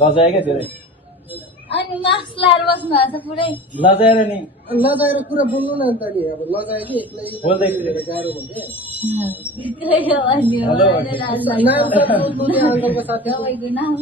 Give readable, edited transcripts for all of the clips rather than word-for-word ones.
लजाए क्या धेरै अनि मास्क लाएर बस्नु भएको छ पुरै लजाएर नि लजाएर कुरा बोल्नु न अन्त नि अब लजाए कि एक्लै बोल्दै गाह्रो हुन्छ नाम त बोल्नु अङ्कलको साथी तपाईँको नाम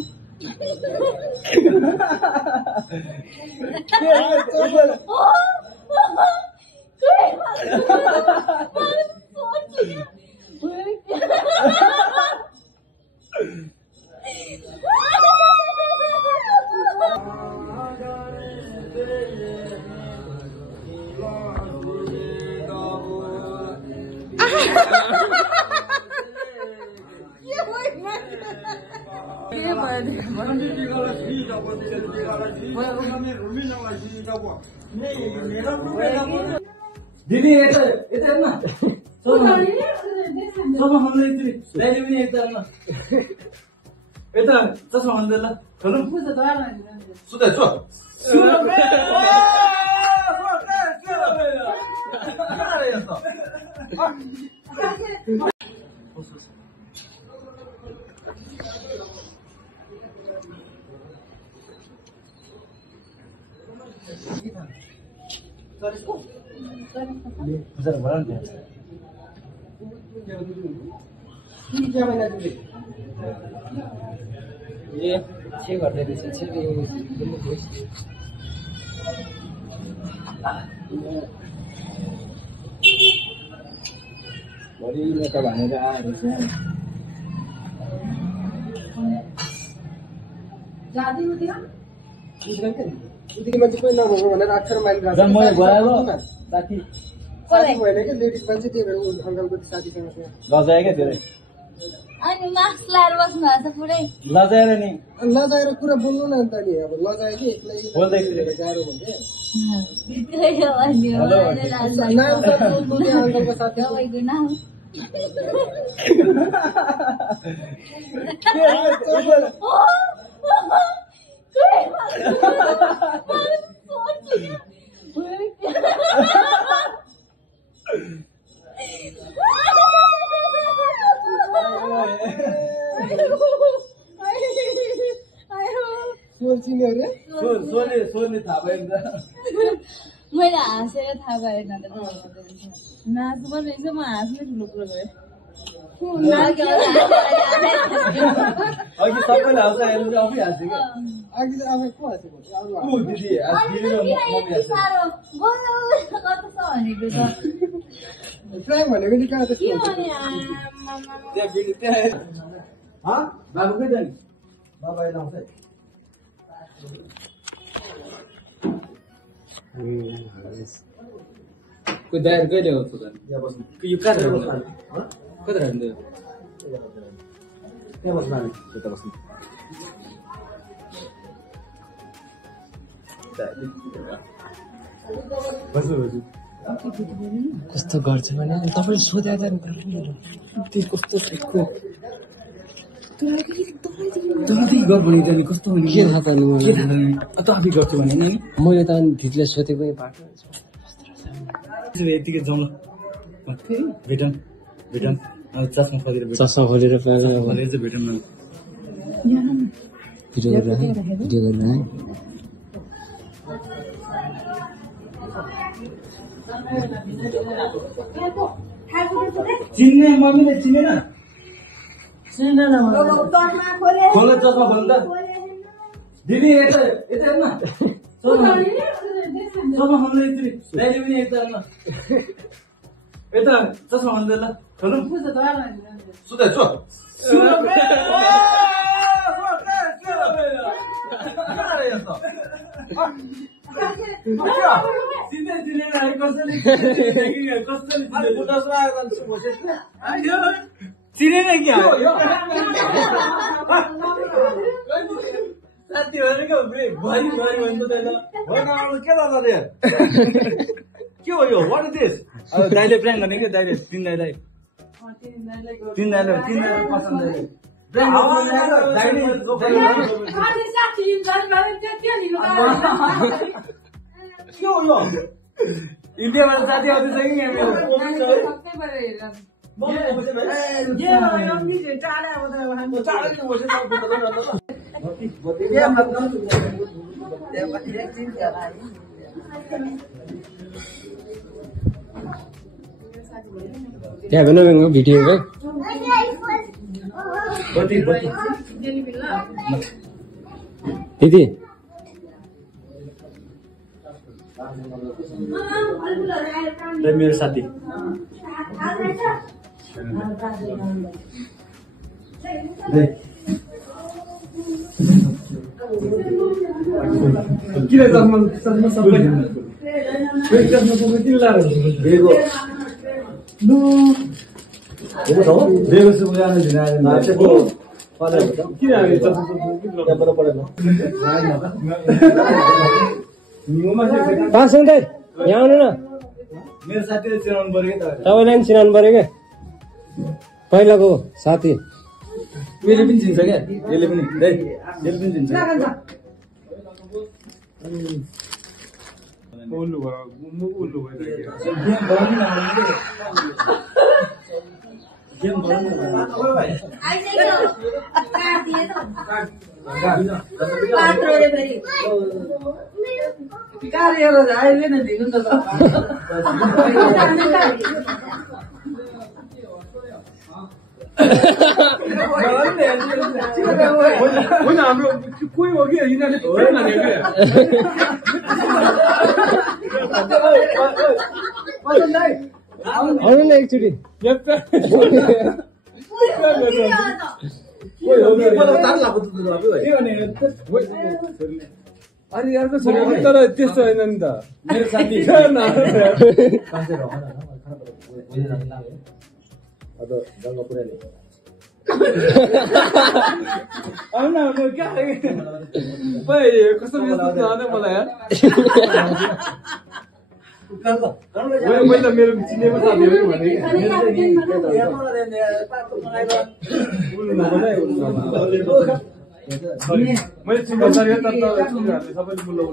दिदी यता यता हेर्न चस्मा खोल्नु यति दाइले पनि यता हेर्न यता चस्मा खोल्नु ल खोल्नु सुताइ सो ये के गर्दै रहेछ भरि म त भनेर आएर जादी हुँदैन उति मान्छे कोही नभएको भनेर अक्षर माइल म गयो साथी साथी भएन कि लेडिज मान्छे त्यही भएर अङ्कलको साथीसँग लजाए क्या धेरै अनि मास्क लाएर बस्नु भएको छ पुरै लजाएर नि लजाएर कुरा बोल्नु न अन्त नि अब लजाए कि एक्लै बोल्दै गाह्रो हुन्छ नाम त बोल्नु अङ्कलको साथी तपाईँको नाम सोर्ने थाहा भयो मैले हाँसेर थाहा भएन नाच्नु पनि रहेछ म हाँस्नै ठुलो कुरो भयो अघि सबैले हाँस्छ हेर्नु आफै हाँस्यो क्या अघि त आफै को हाँसेको दिदी प्राय भनेको नि कहाँ त्यस्तो बाबु कहाँ जाने बाबा अहिले आउँछ कोही दायर कहिले हो यो कहाँ कता राख्नु त्यहाँ बस्नु यता बस्नु कस्तो गर्छ भने तपाईँले सोधे त त्यो कस्तो ठिकको आफै गर भनेको नि कस्तो के थाहा पार्नु त आफै गर्छु भने नि मैले त भिडले सोधेको बाटो यतिकै जाउँ ल भेटौँ भेटौँ चस्मा खोलेर चस्मा खोलेर खोलेर चाहिँ भेटौँ न भिडियो गरेर है चिन्ने मम्मीले चिनेन खोल्नु चस्मा खोल्नु त दिदी यता यता हेर्न चस्मा खोल्नु यति दाइले पनि यता हेर्न यता चस्मा खोल्नु ल खोल्नु सुताइ सो चिनेन क्या साथी भनेको भरि भरि भन्छ के दादा के हो यो वाट इज दिस अब दाइले प्लान गर्ने क्या दाइले तिन दाइलाई पसन्द इन्डियाबाट साथी आउँदैछ कि त्यहाँ हेर्नु भिडियो है दिदी मेरो साथी किन जन्म सबै पाँच दाइ यहाँ आउनु न मेरो साथीले चिनाउनु पर्यो कि तपाईँलाई पनि चिनाउनु पर्यो क्या पहिलाको साथी यसले पनि चिन्छ क्या यसले पनि चिन्छ हाम्रो कोही हो कि यिनीहरूले आउनु न एकचोटि अनि अर्को छोरी तर त्यस्तो होइन नि त मेरो साथी कस्तो मलाई मैले मेरो चिनेको साथीहरू भने मैले चिन्नु सक्यो तर सबैले मुल्लो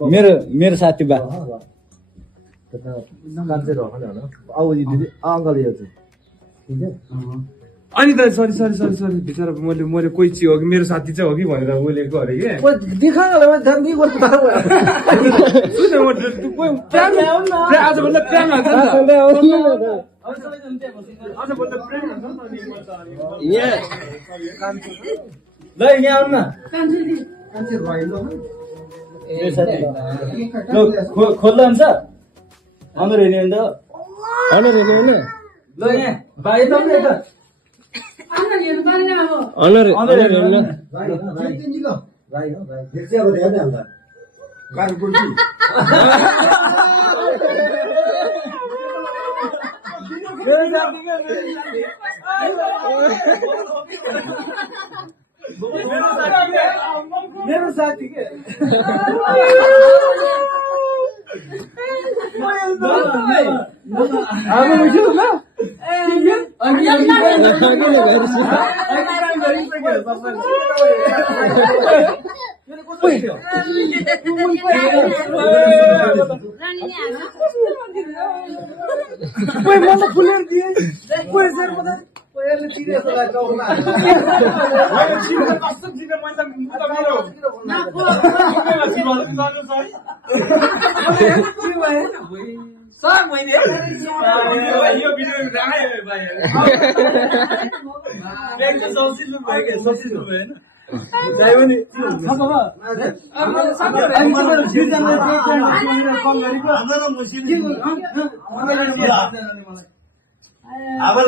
मेरो साथी बा अनि त सरी बिचरा मैले कोही चाहिँ हो कि मेरो साथी चाहिँ हो कि भनेर बोलेको अरे कि आजभन्दा प्रेम ल यहाँ आउनु न खोल्दा हुन्छ अनुर हेर्ने अन्त ल यहाँ भाइ त मेरो साथी के अब